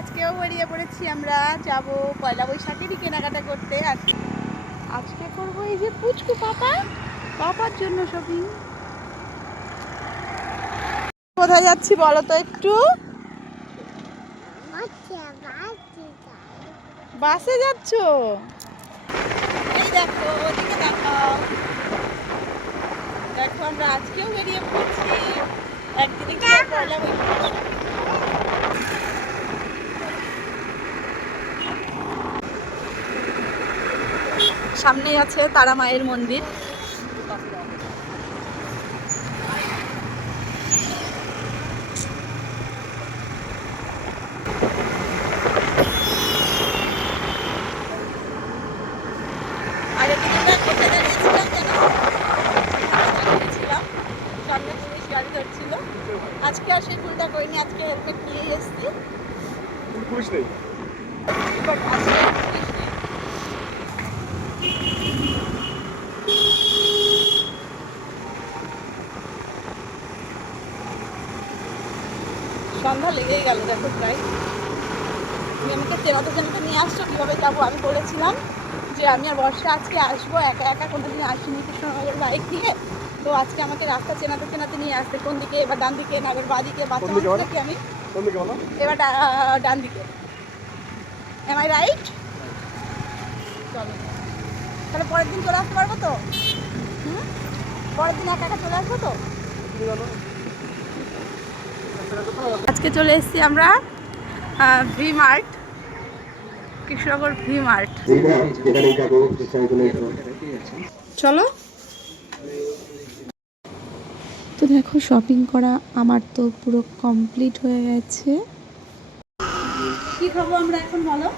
আজকেও বেরিয়ে পড়েছি, আমরা যাব পয়লা বৈশাখেরই কেনাকাটা করতে। আজকে করবো এই যে পুচকু পাপার জন্য শপিং। কোথায় যাচ্ছি বলো তো একটু? বাসে যাচ্ছ? এই দেখো, ওদিকে দেখাও। দেখো আমরা আজকেও বেরিয়ে পড়েছি একদিনে পয়লা বৈশাখ। সামনেই আছে তারা মায়ের মন্দির। আজকে আর সেই ভুলটা করিনি, আজকে হেলমেট নিয়ে এসেছি। সন্ধ্যা লেগেই গেল দেখো প্রায়। তুমি আমাকে চেনাতে নিয়ে আসছো, কীভাবে যাবো? আমি বলেছিলাম যে আমি আর বর্ষা আজকে আসবো, একা একা কোনোদিন আসিনি কৃষ্ণনগর বাইক নিয়ে। তো আজকে আমাকে রাস্তা চেনাতে নিয়ে আসতে, কোন দিকে, এবার ডান দিকে না এবার বাঁ দিকে, বাচ্চা মানুষ দেখি আমি এবার ডান দিকে। Am I right? চলো তাহলে পরের দিন চলে আসতে পারবো তো? পরের দিন একা একা চলে আসবো তো? আজকে চলে এসেছি আমরা V mart, Krishnanagar V mart. চলো। তো দেখো, শপিং করা আমার তো পুরো কমপ্লিট হয়ে গেছে। কি খাবো আমরা এখন বলো?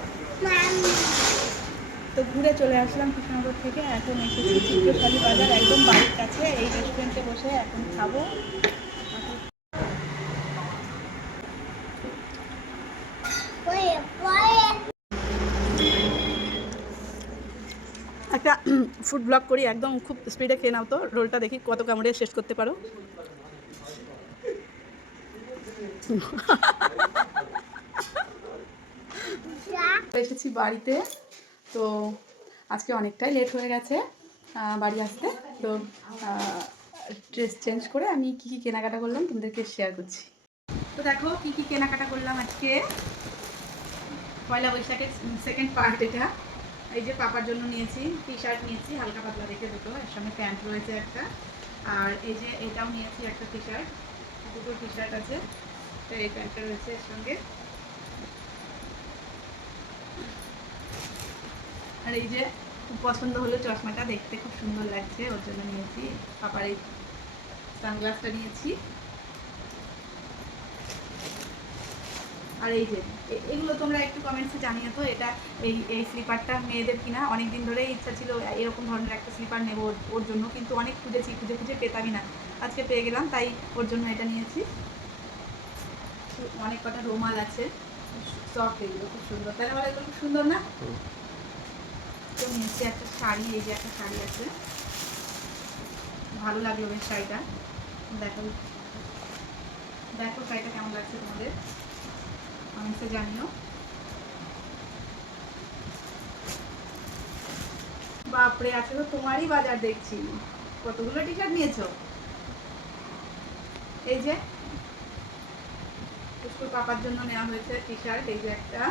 তো ঘুরে চলে আসলাম কৃষ্ণনগর থেকে, এখন এসেছি চিত্রশালী বাজার, একদম বাড়ির কাছে। এই রেস্টুরেন্টে বসে এখন খাবো। একটা ফুড ব্লগ করি, একদম খুব স্পিডে খেয়ে নাও তো। রোলটা দেখি কত কামড়ে শেষ করতে পারো। এসেছি বাড়িতে, তো আজকে অনেকটাই লেট হয়ে গেছে বাড়ি আসতে। তো ড্রেস চেঞ্জ করে আমি কী কী কেনাকাটা করলাম তোমাদেরকে শেয়ার করছি। তো দেখো কী কী কেনাকাটা করলাম আজকে। পয়লা বৈশাখের সেকেন্ড পার্ট এটা। এই যে পাপার জন্য নিয়েছি টি শার্ট, নিয়েছি হালকা পাতলা দেখে দুটো, এর সঙ্গে প্যান্ট রয়েছে একটা। আর এই যে এটাও নিয়েছি একটা টি শার্ট, দুটো টি শার্ট আছে, তো এই প্যান্টটা রয়েছে এর সঙ্গে। আর এই যে খুব পছন্দ হলো চশমাটা, দেখতে খুব সুন্দর লাগছে, ওর জন্য নিয়েছি। পাপার এই সানগ্লাসটা নিয়েছি। আর এই যে এগুলো তোমরা একটু কমেন্টসে জানিয়ে তো, এটা এই স্লিপারটা মেয়েদের কিনা। অনেক দিন ধরেই ইচ্ছা ছিল এরকম ধরনের একটা স্লিপার নেব ওর জন্য, কিন্তু অনেক খুঁজে পেতামই না। আজকে পেয়ে গেলাম, তাই ওর জন্য এটা নিয়েছি। অনেক কটা রুমাল আছে, সফট, এগুলো খুব সুন্দর, তাই না? এগুলো খুব সুন্দর না? তো নিয়েছি একটা শাড়ি, এই যে একটা শাড়ি আছে, ভালো লাগলো বেশ শাড়িটা। দেখো দেখো শাড়িটা কেমন লাগছে তোমাদের, কমেন্টসে জানিও। বাপরে, আছে তো তোমারই বাজার দেখছি। কতগুলো টি শার্ট নিয়েছো? এই যে পুষ্কুর পাপার জন্য নেওয়া হয়েছে টি শার্ট, এই যে একটা,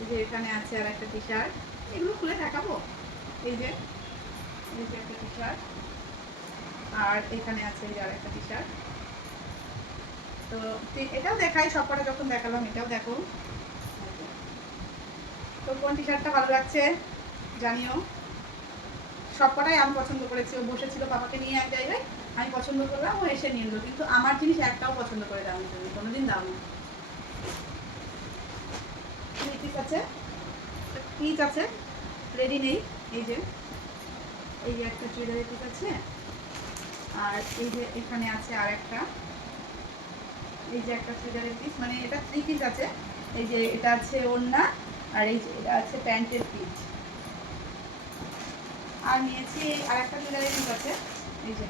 এই যে এখানে আছে আর একটা টি শার্ট, এগুলো খুলে দেখাবো। এই যে একটা টি শার্ট, আর এখানে আছে এই যে আর একটা টি শার্ট। তো এটাও দেখাই, সবকটা যখন দেখালাম এটাও দেখো। তো কোন টি শার্টটা ভালো লাগছে জানিও। সবকটাই আমি পছন্দ করেছি। ও বসেছিল পাপাকে নিয়ে এক জায়গায়, আমি পছন্দ করলাম, ও এসে নিয়ে নিল, কিন্তু আমার জিনিস একটাও পছন্দ করে দাও তুমি কোনোদিন দাও না। পিস আছে, পিস আছে, রেডি নেই। এই যে একটা চুড়িদারের পিস আছে, আর এই যে এখানে আছে আর একটা, এই যে একটা চুড়িদারের পিস, মানে এটা 3 পিস আছে। এই যে এটা আছে ওড়না, আর এই যে এটা আছে প্যান্টের পিস। আর নিয়েছি আর একটা চুড়িদারের পিস আছে, এই যে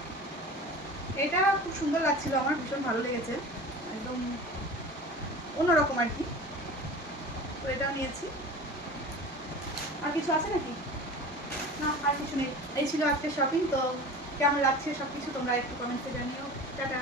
এটা খুব সুন্দর লাগছিল, আমার ভীষণ ভালো লেগেছে, একদম অন্যরকম আর কি। তো এটাও নিয়েছি। আর কিছু আছে নাকি? না, আর কিছু নেই। এই ছিল আজকে শপিং। তো কেমন লাগছে সব কিছু তোমরা একটু কমেন্টে জানিও। টাটা।